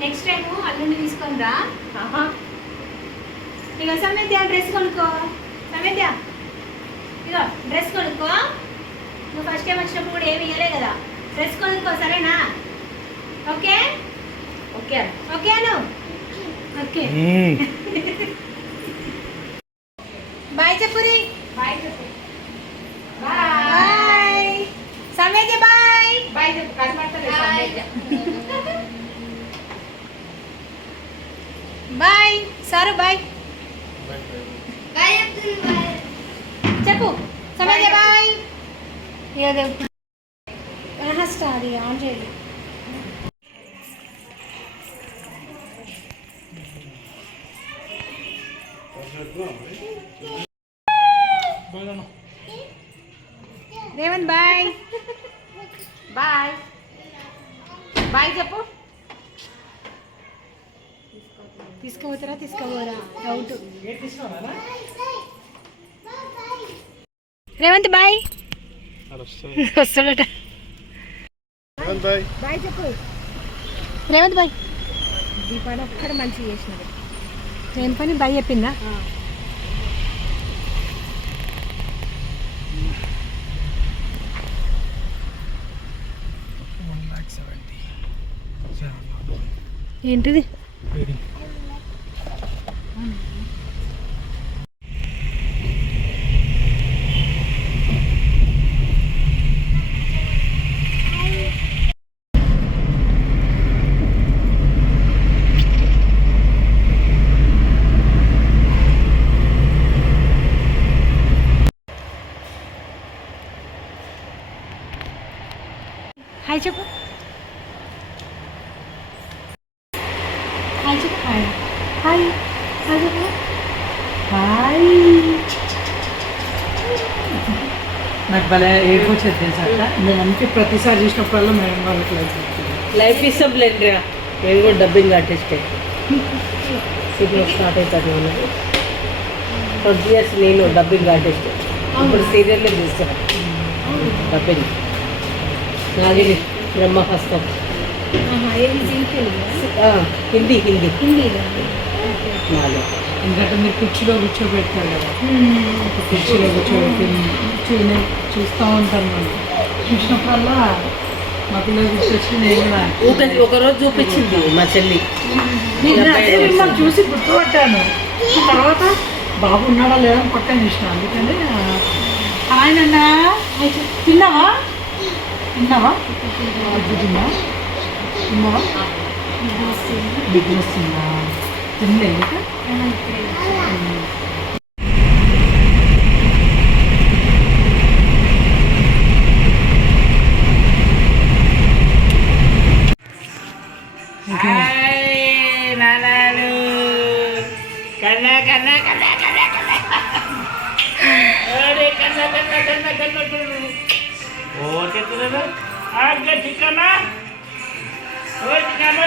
Next time అల్లుండి తీసుకొని రా. ఇక సమైత్య డ్రెస్ కొనుక్కో. సమైత్య. ఇగో డ్రెస్ కొనుక్కో. నువ్వు ఫస్ట్ టైం వచ్చినప్పుడు కూడా ఏమి ఇవ్వలే కదా. డ్రెస్ కొనుక్కో సరేనా? Okay? Okay okay okay. Bye చెప్పురి bye చెప్పు బాయ్ సమైత్య బాయ్ బాయ్ చెప్పు కనబడతలేదు. బాయ్ సారు బాయ్ చెప్పు సమైత్య బాయ్ ఇక స్టార్ ఆన్ చేయాలి రేవంత్ బాయ్. బాయ్. బాయ్ చెప్పు. తీసుకోపోతారా తీసుకోపోరా? Doubt Revanth bye. వస్తాడట బాయ్. చెప్పు. రేవంత్ బాయ్. పని ఒక్కడ మంచిగా చేసినది ఏం పని? బాయ్ చెప్పిందా? ఏంటిది? హాయ్ చెప్పు హాయ్ చెప్పు హాయ్ హాయ్ హాయ్ చెప్పు హాయ్ నాకు భలే ఏడుపు వచ్చేది తెలుసా అక్క నేను అందుకే ప్రతిసారి చూసినప్పుడల్లా మేడం వాళ్ళకి లైక్ చెప్తాను. లైఫ్ ఇస్తాం లేండి నేను కూడా డబ్బింగ్ ఆర్టిస్ట్ ఇప్పుడు స్టార్ట్ అవుతుంది మనకి ట్వంటీ ఇయర్స్ నేను డబ్బింగ్ ఆర్టిస్ట్ ఇప్పుడు సీరియల్లో చేస్తాను డబ్బింగ్ నాగిని బ్రహ్మహస్తం. ఏది సింపుల్ ఆ, హిందీ హిందీ. హిందీలో. నాలుగు ఎందుకంటే మీరు కుర్చీలో కూర్చోబెడతారు కదా. కుర్చీలో కూర్చోబెట్టి నేను చూస్తూ ఉంటాను మనం. చూసినప్పుడల్లా మా పిల్లలు గుర్తొచ్చి నేను ఒకరోజు చూపించింది మా చెల్లి. నేను చూసి గుర్తుపట్టాను. తర్వాత బాబు ఉన్నాడా లేదా అని పక్కన చూసిన. అందుకని ఆయన తిన్నావా? తిన్నావా అద్దు తిన్నా తిన్నావా బిగ్ బాస్ తిన్నా తినలేదు ఇంకా? నానాలు కన్నా కన్నా కన్నా కన్నా కన్నా అరే కన్నా కన్నా కన్నా కన్నా ಹೋಗ್ತಿರ್ತದ ಆಗ ಚಿಕ್ಕಮ್ಮ ಹೋಗಿ ಚಿಕ್ಕಮ್ಮ